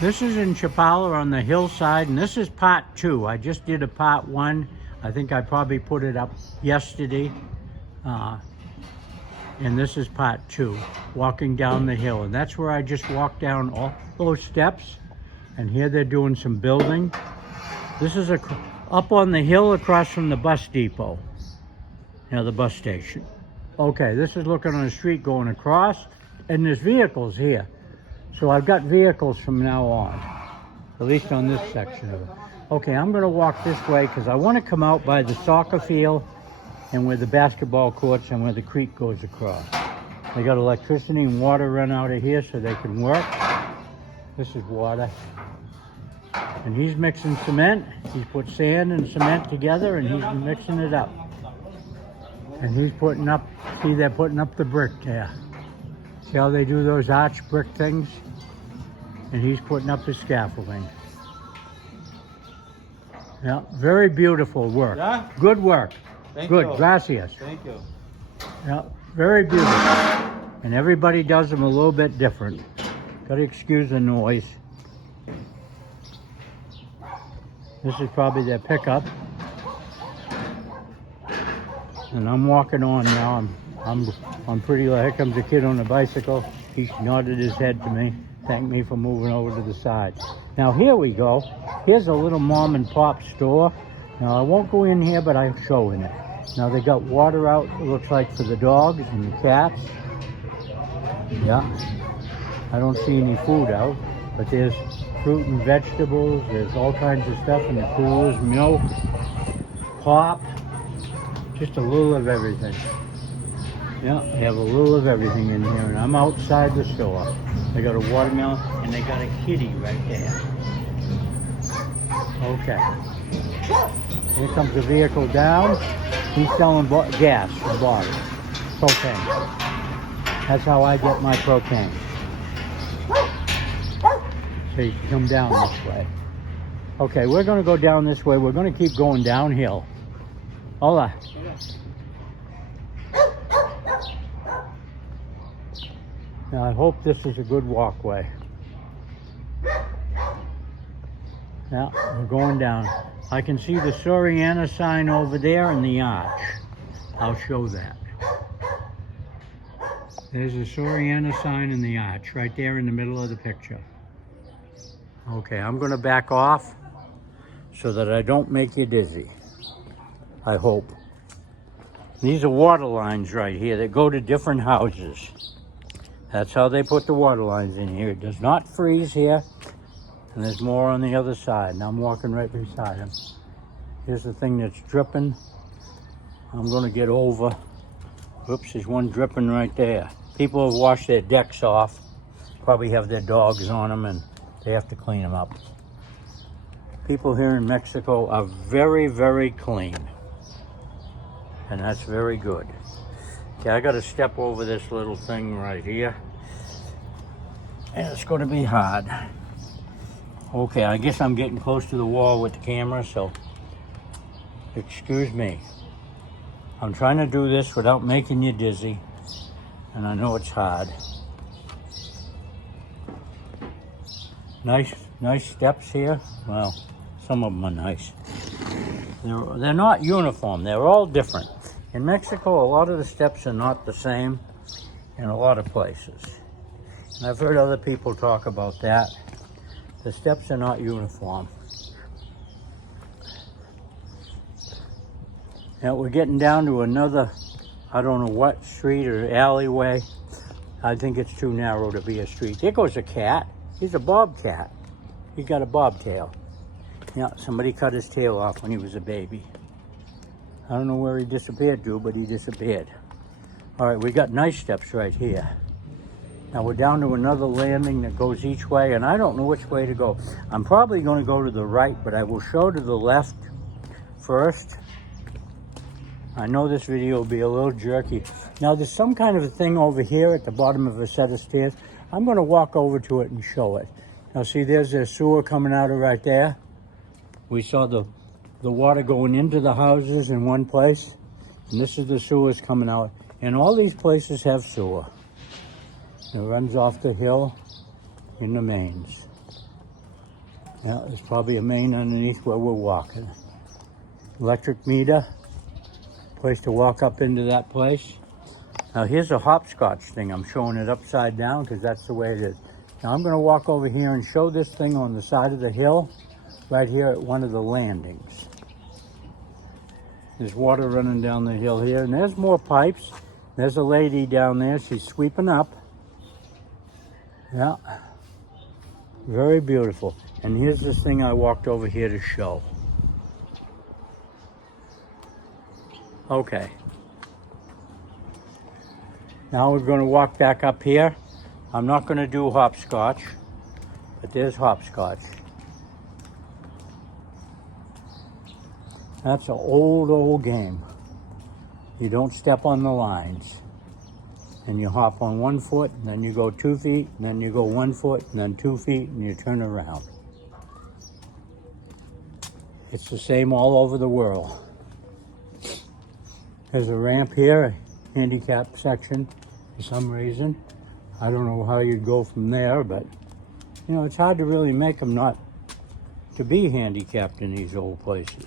This is in Chapala on the hillside, and this is part 2. I just did a part 1. I think I probably put it up yesterday. And this is part 2, walking down the hill. And that's where I just walked down all those steps. And here they're doing some building. This is up on the hill across from the bus depot. The bus station. Okay, this is looking on the street going across. And there's vehicles here. So I've got vehicles from now on. At least on this section of it. Okay, I'm going to walk this way because I want to come out by the soccer field and where the basketball courts and where the creek goes across. They got electricity and water run out of here so they can work. This is water. And he's mixing cement. He's put sand and cement together and he's mixing it up. And he's putting up, see they're putting up the brick there. See how they do those arch brick things? And he's putting up the scaffolding. Yeah, very beautiful work. Yeah? Good work. Thank Good, you. gracias. Thank you. Yeah, very beautiful. And everybody does them a little bit different. Gotta excuse the noise. This is probably their pickup. And I'm walking on now. I'm pretty, here comes a kid on a bicycle. He nodded his head to me, thanked me for moving over to the side. Now here we go. Here's a little mom and pop store. Now I won't go in here, but I'm showing it. Now they got water out, it looks like, for the dogs and the cats. Yeah. I don't see any food out, but there's fruit and vegetables. There's all kinds of stuff in the coolers, milk, pop, just a little of everything. Yeah, they have a little of everything in here, and I'm outside the store. They got a watermelon, and they got a kitty right there. Okay. Here comes the vehicle down. He's selling gas and bottle. Propane. That's how I get my propane. So you can come down this way. Okay, we're going to go down this way. We're going to keep going downhill. Hola. Now I hope this is a good walkway. Yeah, we're going down. I can see the Soriana sign over there and the arch. I'll show that. There's a Soriana sign in the arch right there in the middle of the picture. Okay, I'm going to back off so that I don't make you dizzy. I hope. These are water lines right here that go to different houses. That's how they put the water lines in here. It does not freeze here. And there's more on the other side. And I'm walking right beside him. Here's the thing that's dripping. I'm going to get over. Oops, there's one dripping right there. People have washed their decks off. Probably have their dogs on them and they have to clean them up. People here in Mexico are very, very clean. And that's very good. Okay, I got to step over this little thing right here. And it's going to be hard. Okay, I guess I'm getting close to the wall with the camera, so excuse me. I'm trying to do this without making you dizzy, and I know it's hard. Nice steps here. Well, some of them are nice. They're not uniform. They're all different. In Mexico, a lot of the steps are not the same in a lot of places. And I've heard other people talk about that. The steps are not uniform. Now we're getting down to another, I don't know what street or alleyway. I think it's too narrow to be a street. There goes a cat. He's a bobcat. He's got a bobtail. Yeah, somebody cut his tail off when he was a baby. I don't know where he disappeared to, but he disappeared. All right, we got nice steps right here. Now we're down to another landing that goes each way, and I don't know which way to go. I'm probably going to go to the right, but I will show to the left first. I know this video will be a little jerky. Now there's some kind of a thing over here at the bottom of a set of stairs. I'm going to walk over to it and show it. Now see, there's a sewer coming out of right there. We saw the water going into the houses in one place, and this is the sewers coming out. And all these places have sewer. It runs off the hill in the mains. Yeah, there's probably a main underneath where we're walking. Electric meter, place to walk up into that place. Now here's a hopscotch thing. I'm showing it upside down because that's the way it is. Now I'm gonna walk over here and show this thing on the side of the hill, right here at one of the landings. There's water running down the hill here, and there's more pipes. There's a lady down there, she's sweeping up. Yeah, very beautiful. And here's this thing I walked over here to show. Okay. Now we're going to walk back up here. I'm not going to do hopscotch, but there's hopscotch. That's an old game. You don't step on the lines. And you hop on 1 foot, and then you go 2 feet, and then you go 1 foot, and then 2 feet, and you turn around. It's the same all over the world. There's a ramp here, a handicap section for some reason. I don't know how you'd go from there, but you know, it's hard to really make them not to be handicapped in these old places.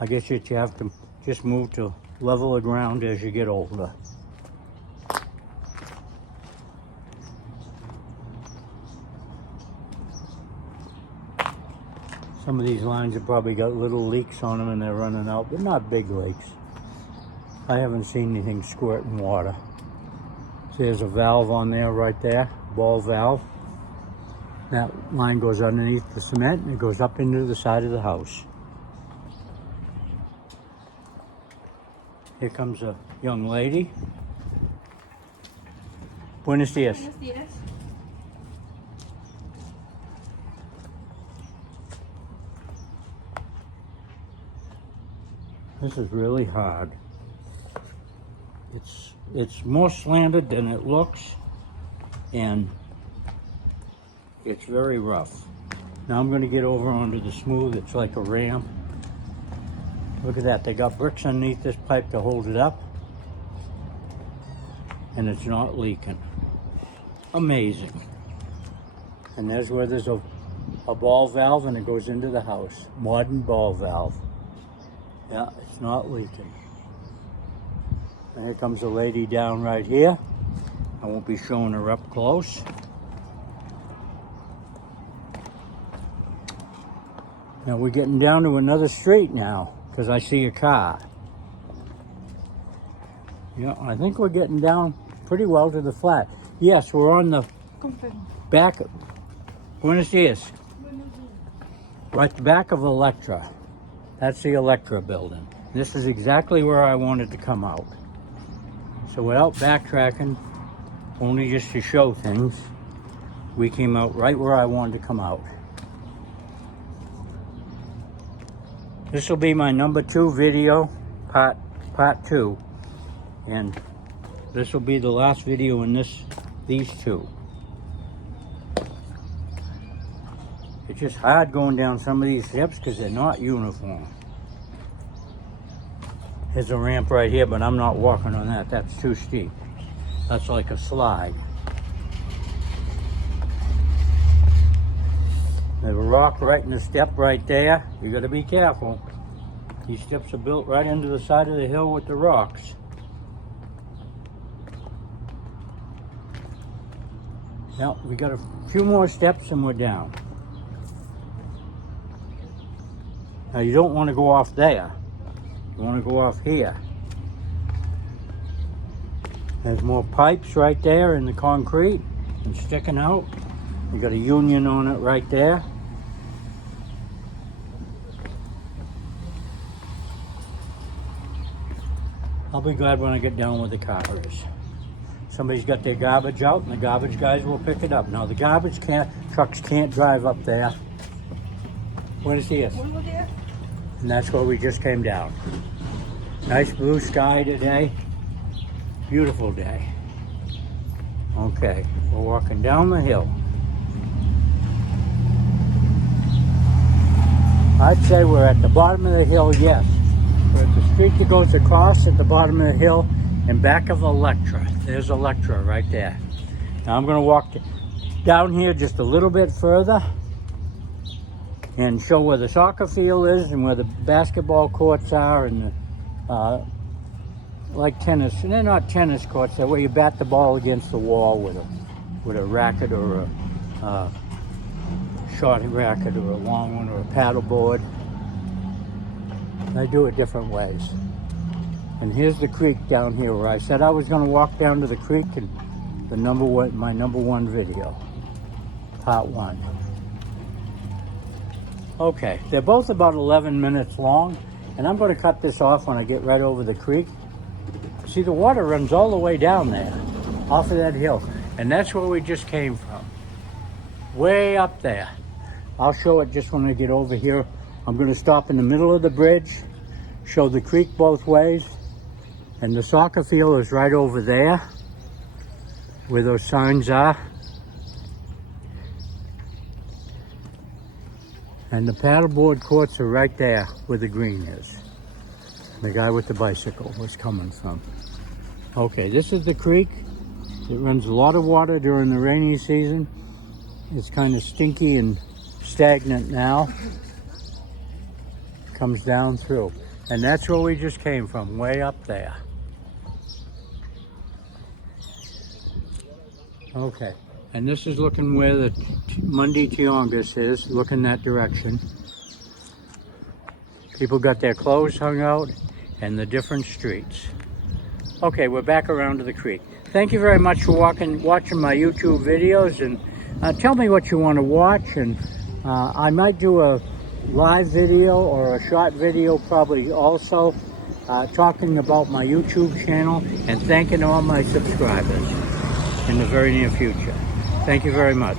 I guess you have to just move to level the ground as you get older. Some of these lines have probably got little leaks on them and they're running out, but not big leaks. I haven't seen anything squirting water. So there's a valve on there right there, ball valve. That line goes underneath the cement and it goes up into the side of the house. Here comes a young lady. Buenos dias. Buenos dias. This is really hard. It's more slanted than it looks, and it's very rough. Now I'm going to get over onto the smooth. It's like a ramp. Look at that. They got bricks underneath this pipe to hold it up, and it's not leaking. Amazing. And there's where there's a ball valve, and it goes into the house. Modern ball valve. Yeah, it's not leaking. And here comes a lady down right here. I won't be showing her up close. Now we're getting down to another street now, because I see a car. Yeah, I think we're getting down pretty well to the flat. Yes, we're on the back. Buenos dias. Right the back of Electra. That's the Electra building. This is exactly where I wanted to come out. So without backtracking, only just to show things, we came out right where I wanted to come out. This will be my number 2 video, part 2. And this will be the last video in these 2. It's just hard going down some of these steps because they're not uniform. There's a ramp right here, but I'm not walking on that. That's too steep. That's like a slide. There's a rock right in the step right there. You got to be careful. These steps are built right into the side of the hill with the rocks. Now, we got a few more steps and we're down. Now, you don't want to go off there. You want to go off here. There's more pipes right there in the concrete and sticking out. You got a union on it right there. I'll be glad when I get down with the cars. Somebody's got their garbage out and the garbage guys will pick it up. Now the garbage trucks can't drive up there. What is this? And that's where we just came down. Nice blue sky today. Beautiful day. Okay, we're walking down the hill. I'd say we're at the bottom of the hill, yes. We're at the street that goes across at the bottom of the hill and back of Electra. There's Electra right there. Now I'm going to walk down here just a little bit further and show where the soccer field is and where the basketball courts are, and like tennis. And they're not tennis courts, they're where you bat the ball against the wall with a racket or a short racket or a long one or a paddle board. I do it different ways. And here's the creek down here where I said I was going to walk down to the creek, and my number one video, part 1. Okay, they're both about 11 minutes long, and I'm going to cut this off when I get right over the creek. See, the water runs all the way down there, off of that hill, and that's where we just came from, way up there. I'll show it just when I get over here. I'm going to stop in the middle of the bridge, show the creek both ways, and the soccer field is right over there, where those signs are. And the paddleboard courts are right there where the green is. The guy with the bicycle was coming from. Okay, this is the creek. It runs a lot of water during the rainy season. It's kind of stinky and stagnant now. Comes down through. And that's where we just came from, way up there. Okay, and this is looking where the Monday Tiongas is, looking that direction. People got their clothes hung out and the different streets. Okay, we're back around to the creek. Thank you very much for watching my YouTube videos, and tell me what you want to watch, and I might do a live video or a short video probably also, talking about my YouTube channel and thanking all my subscribers in the very near future. Thank you very much.